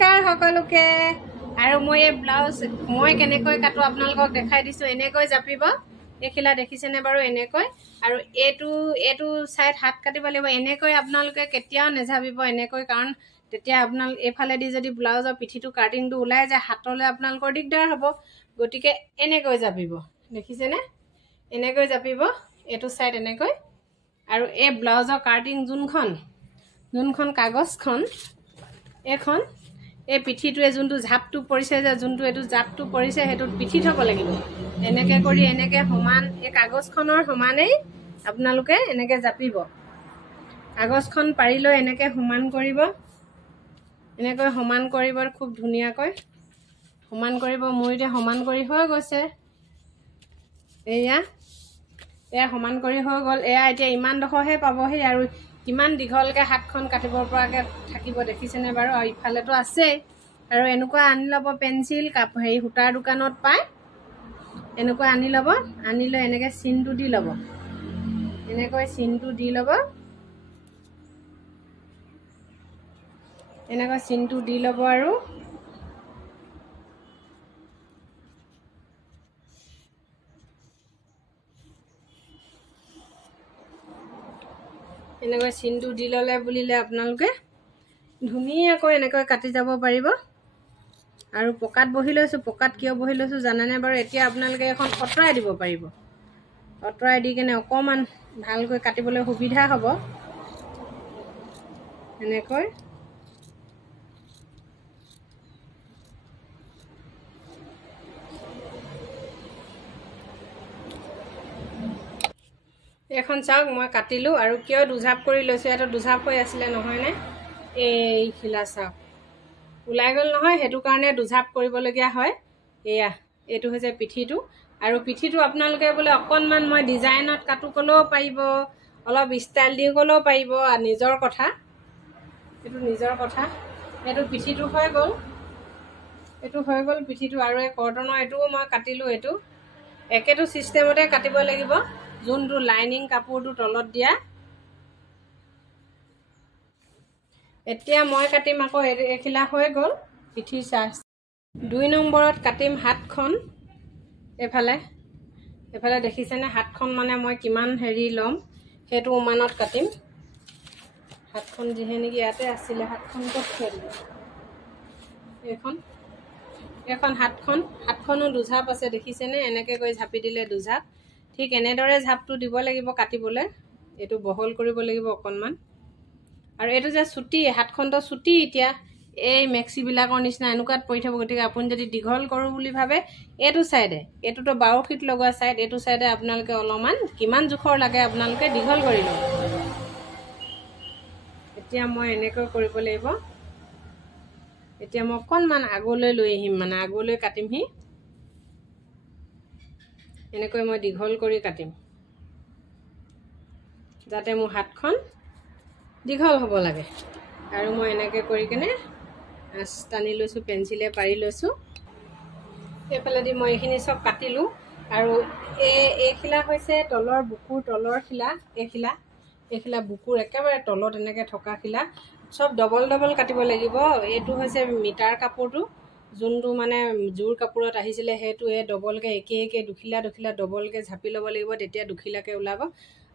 নমস্কাৰ সকলোকে আৰু মই এই ব্লাউজ মই কেনেকৈ কাটো আপোনালোকক দেখাই দিছো এনেকৈ জাপিব এখিলা দেখিছেনে বাৰু এনেকৈ আৰু এটো সাইড হাত কাটিব লাগিব এনেকৈ আপোনালোকে কেতিয়াও নেজাবিব এনেকৈ কাৰণ তেতিয়া আপোনাল এফালে দি যদি ব্লাউজৰ পিঠিটো কাটিংটো ওলাই যায় হাতলে আপোনালোকৰ দিগদাৰ হ'ব গটিকে এনেকৈ জাপিব দেখিছেনে এনেকৈ জাপিব এটো সাইড এনেকৈ আৰু এই ব্লাউজৰ কাটিং যোনখন কাগজখন এখন এই পিঠিটোৱে যোনটো ঝাপটো পৰিছে যে যোনটো এটো ঝাপটো পৰিছে হেতু পিঠি থব লাগিব এনেকে কৰি এনেকে সমান এই কাগজখনৰ সমানেই আপোনালোকে এনেকে জাপিব কাগজখন পাৰিলৈ এনেকে সমান কৰিব এনেকৈ সমান কৰিব খুব ধুনিয়াকৈ সমান কৰিব মৰিতে সমান কৰি হৈ গৈছে এয়া সমান কৰি হৈ গল এয়া এতিয়া ইমান দখহে পাবহি আৰু কিমান দীঘলকে হাতখন কাটিবৰ পৰাকে থাকিব দেখিছেনে বাৰু আৰু ইফালেটো আছে আৰু এনেকুৱা আনি লব পেন্সিল কাপ হেই হুটাৰ দোকানত পায় এনেকুৱা আনি লব আনিলে এনেকে চিনটো দি লব এনেকৈ চিনটো দি লব এনেকৈ চিনটো দি লব আৰু এনেকৈ চিনটো দি ললে বুলিলে আপোনালোকে ধুনিয়াকৈ এনেকৈ কাটি যাব পাৰিব আৰু পকাত বহি লৈছো পকাত কিয় বহি লৈছো জানানে বাৰু এতিয়া আপোনালোকে এখন অটৰাই দিব পাৰিব অটৰাই দি কেনে অকমান ভালকৈ কাটিবলৈ সুবিধা হ'ব এনেকৈ এখন চাওক মই কাটিলো আৰু কিয় দুঝাপ কৰি লৈছো এটা দুঝাপ হৈ আছিল নহয় নে এই খিলা চাওক উলাই গল নহয় হেতু কাৰণে দুঝাপ কৰিবলগিয়া হয় এয়া এটো হৈছে পিঠিটো আৰু পিঠিটো আপোনালোকে বলে অকনমান মই ডিজাইনত কাটু কলো পাৰিব অলপ ষ্টাইল দি কলো পাৰিব আৰু নিজৰ কথা এটো নিজৰ কথা এটো পিঠিটো হৈ গল পিঠিটো আৰু এই কটনৰ এটো মই কাটিলো এটো একেটো সিস্টেমতে কাটিব লাগিব যোনটো লাইনিং কাপোৰটো তলত দিয়া এতিয়া মই কাটিম আকৌ এখিলা হৈ গল পিঠি সাজ 2 নম্বৰত কাটিম হাতখন এফালে দেখিছেনে হাতখন মানে মই কিমান হেৰি লম হেতু মানত কাটিম হাতখন যেহেনে কি ইয়াতে আছিল হাতখন কত থৈল এখন হাতখনো দুঝাপ আছে দেখিছেনে এনেকে কৈ ঝাপি দিলে দুঝাপ ঠিক এনেদৰে ঝাপটো দিব লাগিব কাটিবলে এটো বহল কৰিব লাগিব অকনমান আৰু এটো যে সুটি হাতখনটো সুটি এতিয়া এই মেক্সি বিলাকৰ নিচিনা এনুকাত পৰি থব গতিকে আপুনি যদি দীঘল কৰো বুলি ভাবে এটো সাইডে এটোটো 12 ফিট লগোৱা সাইড এটো সাইডে আপোনালোকে অলমান কিমান জুখৰ লাগে আপোনালোকে দীঘল কৰি লব এতিয়া মই এনেকৈ কৰিব লাগিব এতিয়া মই অকনমান আগলৈ লৈ আহিম মানে আগলৈ কাটিমহি এনেকৈ মই দীঘল কৰি কাটিম যাতে মোৰ হাতখন দীঘল হ'ব লাগে আৰু মই এনেকৈ কৰি কেনে টানি লৈছো পেন্সিলে পাৰি লৈছো এফালে দি মই এখিনি সব কাটিলো আৰু এখিলা হৈছে তলৰ বুকুৰ তলৰ খিলা এখিলা বুকুৰ একেবাৰে তলত এনেকৈ থকা খিলা সব ডবল কাটিব লাগিব এটো হৈছে মিটাৰ কাপোৰটো যোনটো মানে জোৰ কাপোৰত আহিছিলে হেতু ডবলকে একে দুখিলা ডবলকে ঝাপি লব লাগিব তেতিয়া দুখিলাকে ওলাব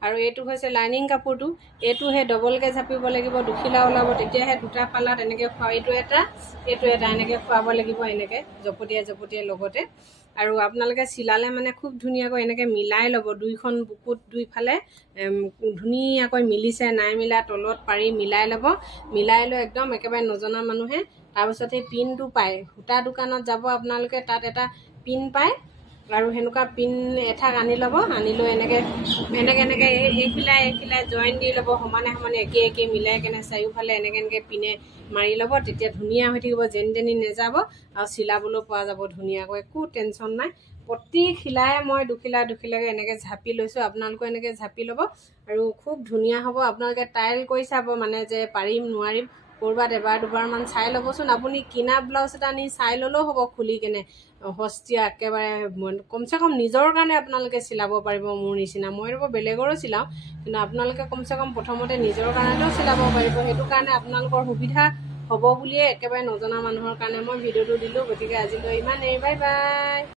আৰু এটো হৈছে লাইনিং কাপোৰটো এটো হে ডবলকে ঝাপিব লাগিব দুখিলা ওলাব তেতিয়া হে দুটা পালাত এনেকে খোৱা এটো এটা এনেকে খোৱাব লাগিব এনেকে জপটিয়া লগতে আৰু আপোনালোকে সিলালে মানে খুব ধুনিয়াকৈ এনেকে মিলাই লব দুইখন বুকুত দুইফালে ধুনিয়াকৈ মিলিছে নাই মিলা তলত পাৰি মিলাই লব মিলাই লৈ একদম একেবাৰে নজনা মানুহে তাৰপিছতে পিনটো পায় হুটা দোকানত যাব আপোনালোকে তাত এটা পিন পায় আৰু হেনুকা পিন এঠাক আনি লব আনি লৈ এনেকে এখিলা জয়েন দি লব সমানে একে মিলাই কেনে চাৰিওফালে এনেকে পিনে মাৰি লব তেতিয়া ধুনিয়া হৈ থাকিব যেনতেনি নেযাব আৰু সিলাবলৈ পোৱা যাব ধুনিয়াকৈ একো টেনচন নাই প্ৰতি খিলাই মই দুখিলাকে এনেকে ঝাপি লৈছো আপোনালোকে এনেকে ঝাপি লব আৰু খুব ধুনিয়া হ'ব আপোনালোকে ট্ৰায়াল কৰি চাব মানে যে পাৰিম নোৱাৰিম কৰবাত এবাৰ দুবাৰ মান চাই লবচোন আপুনি কিনা ব্লাউজ এটা নি চাই ললো হ'ব খুলি কেনে হস্তিয়া একেবাৰে কমসে কম নিজৰ কাৰণে আপোনালোকে সিলাব পাৰিব মোৰ নিচিনা মই ৰব বেলেগৰো সিলাও কিন্তু আপোনালোকে কমসে কম প্ৰথমতে নিজৰ কাৰণেও সিলাব পাৰিব হেতু কাৰণে আপোনালোকৰ সুবিধা হ'ব বুলিয়ে একেবাৰে নজনা মানুহৰ কাৰণে মই ভিডিঅ'টো দিলোঁ। গতিকে আজিলৈ ইমানেই, বাই বাই।